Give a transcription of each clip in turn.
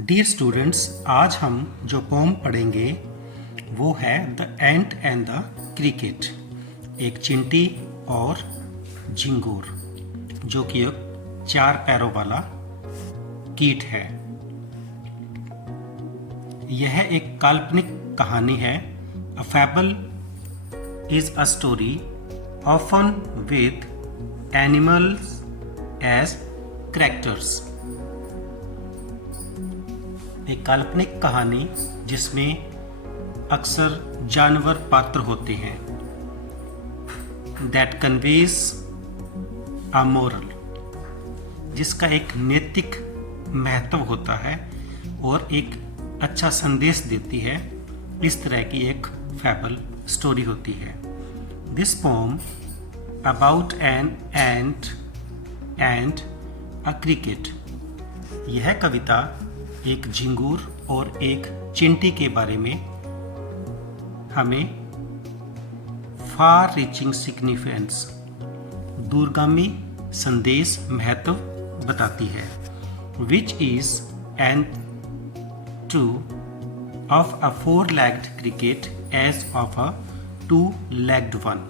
Dear students, आज हम जो पोम पढ़ेंगे वो है the ant and the cricket. एक चिंटी और झिंगूर जो कि एक 4 पैरों वाला कीट है। यह एक काल्पनिक कहानी है। A fable is a story often with animals as characters. एक काल्पनिक कहानी जिसमें अक्सर जानवर पात्र होते हैं। दैट कन्वेज अ मोरल, जिसका एक नैतिक महत्व होता है और एक अच्छा संदेश देती है। इस तरह की एक फैबल स्टोरी होती है। This pome about an ant and a cricket. यह कविता एक झिंगूर और एक चिंटी के बारे में हमें फार रीचिंग सिग्निफिकेंस, दूरगामी संदेश महत्व बताती है। Which is an to of a 4-legged cricket as of a 2-legged one,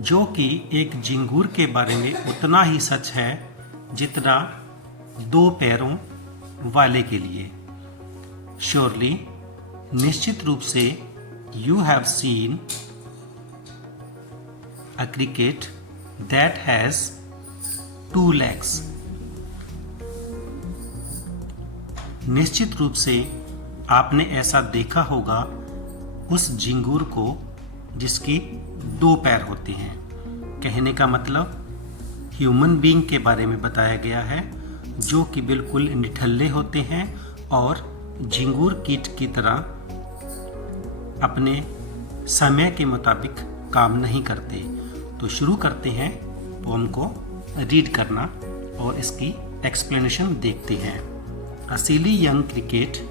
जो कि एक झिंगूर के बारे में उतना ही सच है जितना 2 पैरों वाले के लिए। श्योरली, निश्चित रूप से, you have seen a cricket that has 2 legs। निश्चित रूप से आपने ऐसा देखा होगा उस झिंगूर को जिसकी 2 पैर होते हैं। कहने का मतलब ह्यूमन बीइंग के बारे में बताया गया है जो कि बिल्कुल निठल्ले होते हैं और झिंगूर कीट की तरह अपने समय के मुताबिक काम नहीं करते। तो शुरू करते हैं पोम को रीड करना और इसकी एक्सप्लेनेशन देखते हैं। A silly young cricket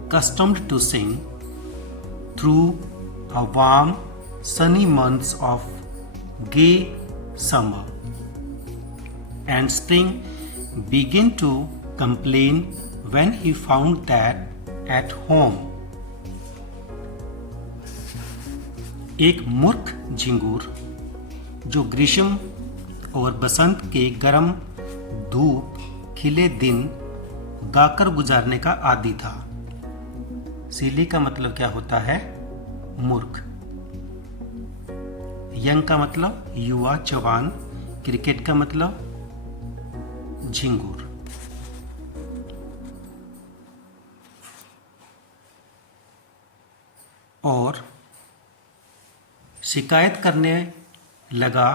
accustomed to sing through a warm sunny months of gay summer and spring began to complain when he found that at home एक मूर्ख झिंगूर जो ग्रीष्म और बसंत के गर्म धूप खिले दिन गाकर गुजारने का आदी था। सीली का मतलब क्या होता है? मूर्ख। यंग का मतलब युवा, जवान। क्रिकेट का मतलब झिंगूर। और शिकायत करने लगा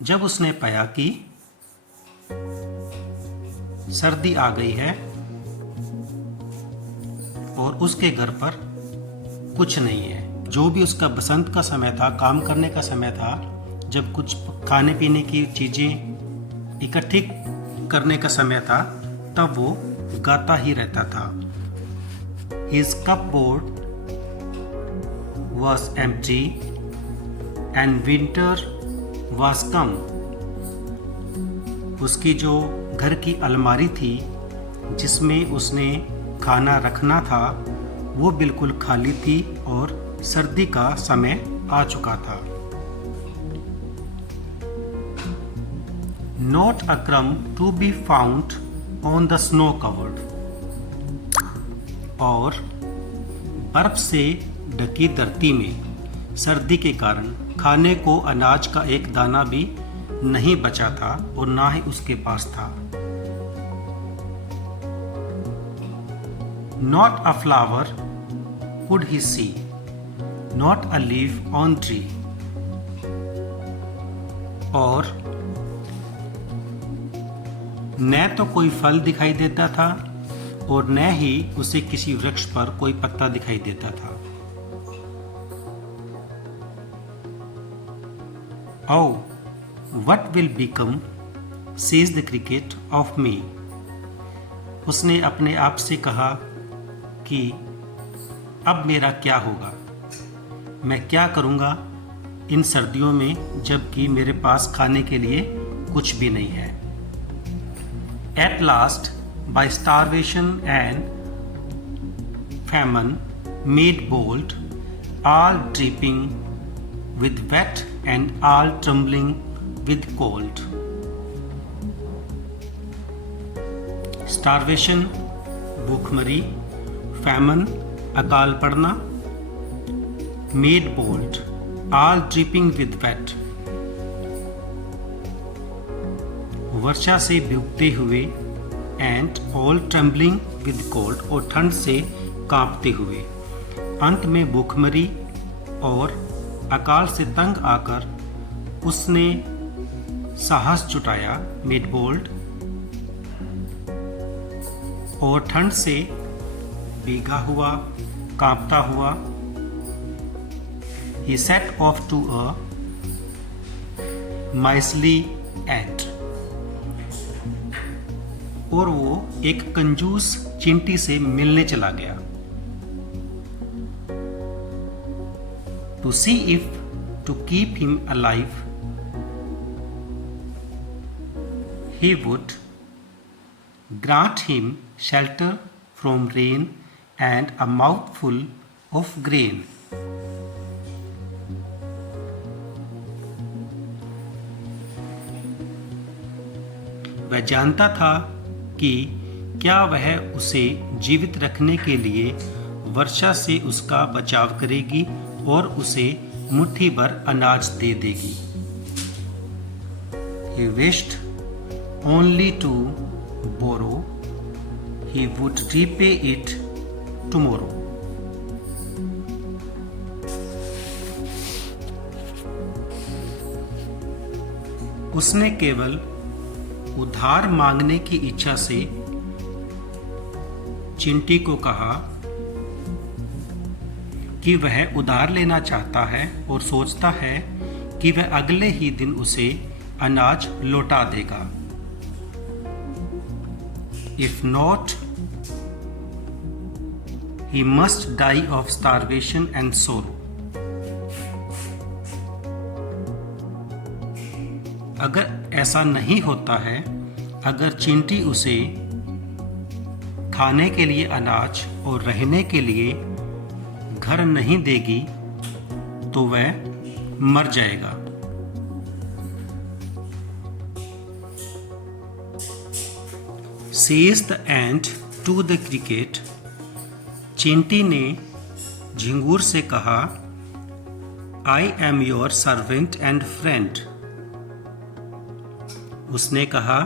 जब उसने पाया कि सर्दी आ गई है और उसके घर पर कुछ नहीं है। जो भी उसका बसंत का समय था, काम करने का समय था, जब कुछ खाने पीने की चीजें इकट्ठी करने का समय था, तब वो गाता ही रहता था। His cupboard was empty and winter was come। उसकी जो घर की अलमारी थी जिसमें उसने खाना रखना था वो बिल्कुल खाली थी और सर्दी का समय आ चुका था। Not a crumb to be found on the snow covered। और बर्फ से ढकी धरती में सर्दी के कारण खाने को अनाज का एक दाना भी नहीं बचा था और ना ही उसके पास था। Not a flower could he see, not a leaf on tree। और न तो कोई फल दिखाई देता था और न ही उसे किसी वृक्ष पर कोई पत्ता दिखाई देता था। Oh, what will become, says the cricket, of me। उसने अपने आप से कहा कि अब मेरा क्या होगा, मैं क्या करूँगा इन सर्दियों में जबकि मेरे पास खाने के लिए कुछ भी नहीं है। At last, by starvation and famine, made bold, all dripping with wet and all trembling with cold. Starvation, भूखमरी, famine, अकाल पड़ना, made bold, all dripping with wet, वर्षा से भीगते हुए, and all trembling with cold, और ठंड से कांपते हुए, अंत में भूखमरी और अकाल से तंग आकर उसने साहस जुटाया, मेड बोल्ड, और ठंड से भीगा हुआ, कांपता हुआ, he set off to a miserly end, और वो एक कंजूस चिंटी से मिलने चला गया। To see if to keep him alive he would grant him shelter from rain and a mouthful of grain. वह जानता था कि क्या वह उसे जीवित रखने के लिए वर्षा से उसका बचाव करेगी और उसे मुट्ठी भर अनाज दे देगी। He wished only to borrow, he would repay it tomorrow. उसने केवल उधार मांगने की इच्छा से चिंटी को कहा कि वह उधार लेना चाहता है और सोचता है कि वह अगले ही दिन उसे अनाज लौटा देगा। If not, he must die of starvation and sorrow. अगर ऐसा नहीं होता है, अगर चिंटी उसे खाने के लिए अनाज और रहने के लिए घर नहीं देगी तो वह मर जाएगा। Says the ant to the cricket, चिंटी ने झिंगूर से कहा, I am your servant and friend. उसने कहा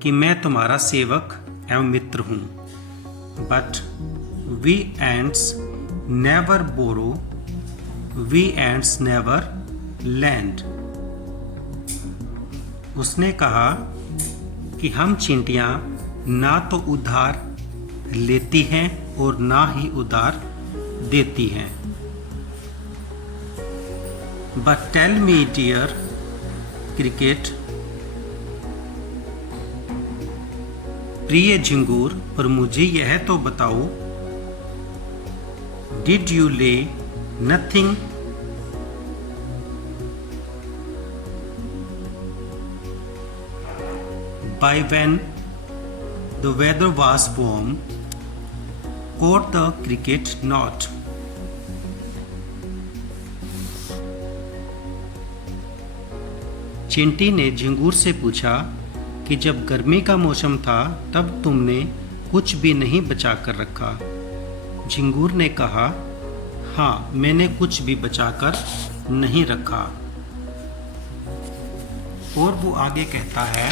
कि मैं तुम्हारा सेवक एवं मित्र हूँ। But we ends never borrow, we ends never lend. उसने कहा कि हम चींटियाँ ना तो उधार लेती हैं और ना ही उधार देती हैं। But tell me dear cricket, प्रिय झिंगूर, पर मुझे यह तो बताओ, did you lay nothing by when the weather was warm, caught the cricket not? चिंटी ने झिंगूर से पूछा कि जब गर्मी का मौसम था तब तुमने कुछ भी नहीं बचा कर रखा। झिंगूर ने कहा, हाँ, मैंने कुछ भी बचाकर नहीं रखा। और वो आगे कहता है,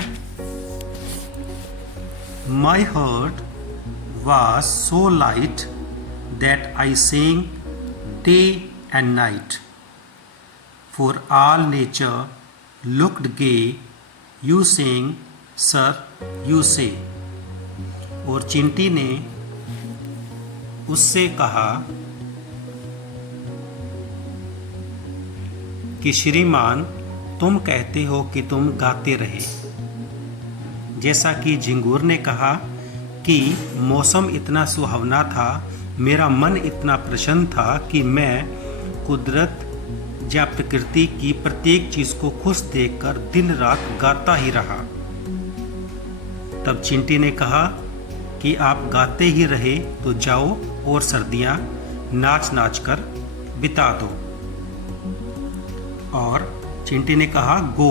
My heart was so light that I sang day and night, for all nature looked gay, you sang, sir, you say. और चिंटी ने उससे कहा कि श्रीमान, तुम कहते हो कि तुम गाते रहे। जैसा कि झिंगूर ने कहा कि मौसम इतना सुहावना था, मेरा मन इतना प्रसन्न था कि मैं कुदरत या प्रकृति की प्रत्येक चीज़ को खुश देखकर दिन रात गाता ही रहा। तब चिंटी ने कहा कि आप गाते ही रहे तो जाओ और सर्दियाँ नाच नाच कर बिता दो। और चिंटी ने कहा go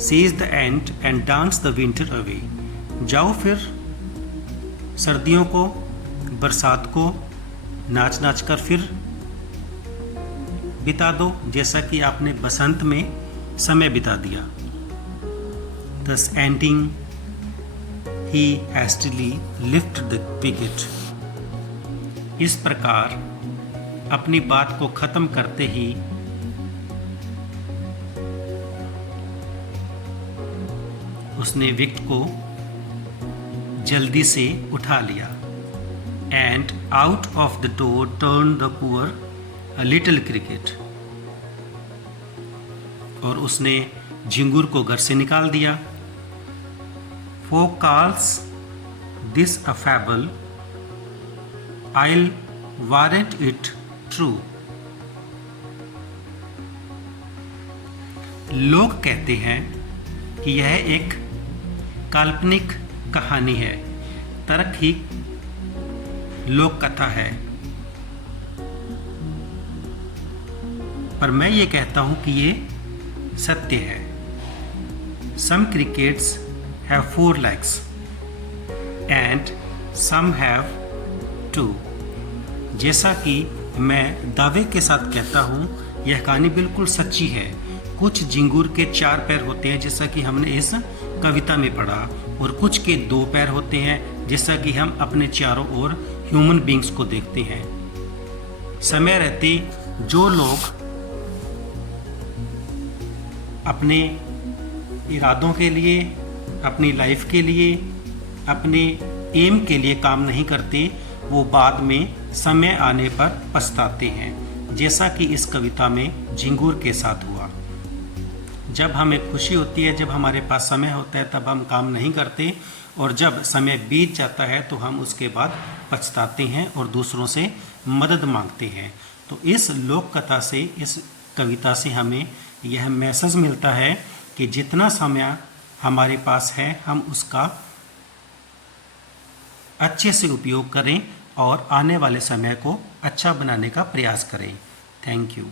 sees the and and dance the winter away. जाओ फिर सर्दियों को, बरसात को नाच नाच कर फिर बिता दो, जैसा कि आपने बसंत में समय बिता दिया। Thus ending, he hastily lifted the wicket. इस प्रकार अपनी बात को खत्म करते ही उसने विकेट को जल्दी से उठा लिया। And out of the door turned the poor a little cricket. और उसने झिंगुर को घर से निकाल दिया। Folk calls this a fable. I'll warrant it true. लोग कहते हैं कि यह एक काल्पनिक कहानी है, तर्क ही लोक कथा है, पर मैं ये कहता हूं कि ये सत्य है। Some crickets have 4 legs and some have 2. जैसा कि मैं दावे के साथ कहता हूं, यह कहानी बिल्कुल सच्ची है। कुछ झिंगुर के 4 पैर होते हैं, जैसा कि हमने इस कविता में पढ़ा, और कुछ के 2 पैर होते हैं, जैसा कि हम अपने चारों ओर ह्यूमन बींग्स को देखते हैं। समय रहते जो लोग अपने इरादों के लिए, अपनी लाइफ के लिए, अपने एम के लिए काम नहीं करते, वो बाद में समय आने पर पछताते हैं, जैसा कि इस कविता में झिंगुर के साथ हुआ। जब हमें खुशी होती है, जब हमारे पास समय होता है, तब हम काम नहीं करते, और जब समय बीत जाता है तो हम उसके बाद पछताते हैं और दूसरों से मदद मांगते हैं। तो इस लोक कथा से, इस कविता से हमें यह मैसेज मिलता है कि जितना समय हमारे पास है, हम उसका अच्छे से उपयोग करें और आने वाले समय को अच्छा बनाने का प्रयास करें। Thank you.